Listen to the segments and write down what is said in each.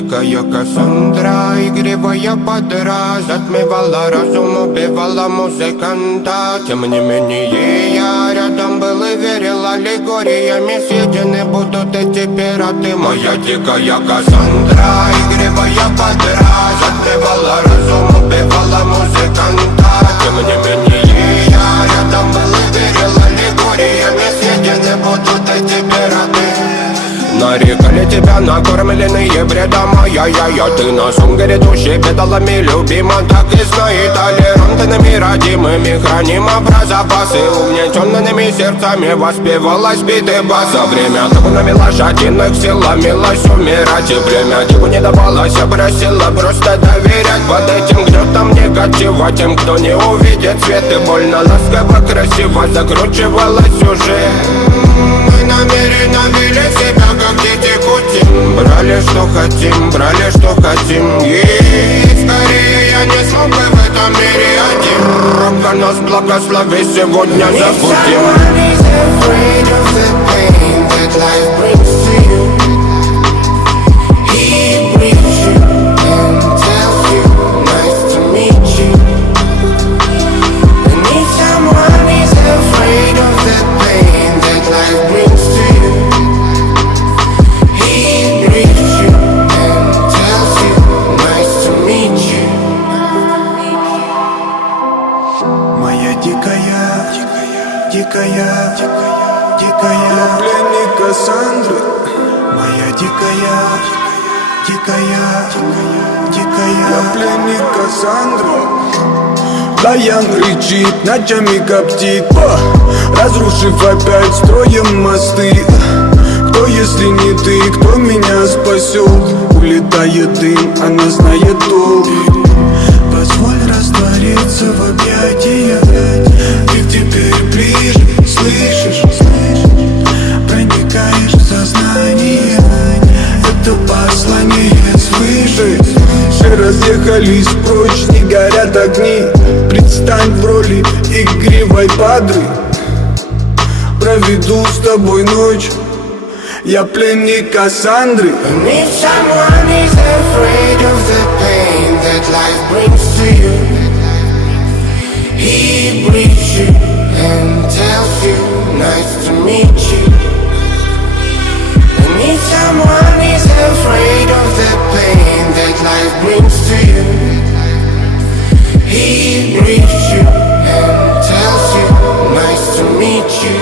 дикая Кассандра, игривая подра, затмевала разум, убивала музыканта. Тем не менее я рядом был и верил аллегориями. Съедены будут эти пираты. Моя дикая Кассандра, игривая подра, затмевала разум, убивала музыканта. Тем не менее я рядом был и верил аллегориями. Съедены будут эти пираты. Нарекали тебя накормленные бредом, ай-яй-яй. Ты на сон грядущий педалами любима. Так и знай, толерантными родимыми храним про запасы. Угнетенными сердцами воспевалась биты баса. Время табунами лошадиных силомилась умирать. И время типу не давалось, просила просто доверять. Под этим гнетом негатива тем, кто не увидит свет. И больно ласково, красиво закручивалась уже. Мы намеренно вели себя как дети кутим. Брали что хотим и скорее я не смог бы в этом мире один. Рука нас благослови, сегодня забудем. Дикая пленник Кассандры. Моя дикая пленник Кассандры. Даян кричит, ночами коптит, разрушив опять строем мосты. Кто, если не ты, кто меня спасет? Улетает дым, она знает толк. Позволь раствориться в объятиях. Ты теперь ближе, слышишь? Проникаешь в сознание. Это послание слышишь? Все разъехались прочь, не горят огни. Предстань в роли игривой падры. Проведу с тобой ночь. Я пленник Кассандры. And if someone is afraid of the pain that life brings to you, he breathes you and tells you, nice to meet you. And if someone is afraid of the pain that life brings to you, he breathes you and tells you, nice to meet you.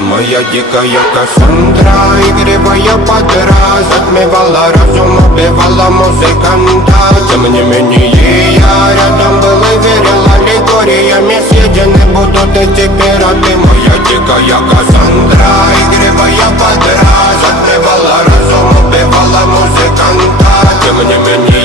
Моя дикая Кассандра, игривая подра, затмевала разум, убивала музыканта. Тем не менее я рядом был и верил аллегориями. Съедены будут эти пираты. Моя дикая Кассандра, игривая подра, затмевала разум, убивала музыканта. Тем не менее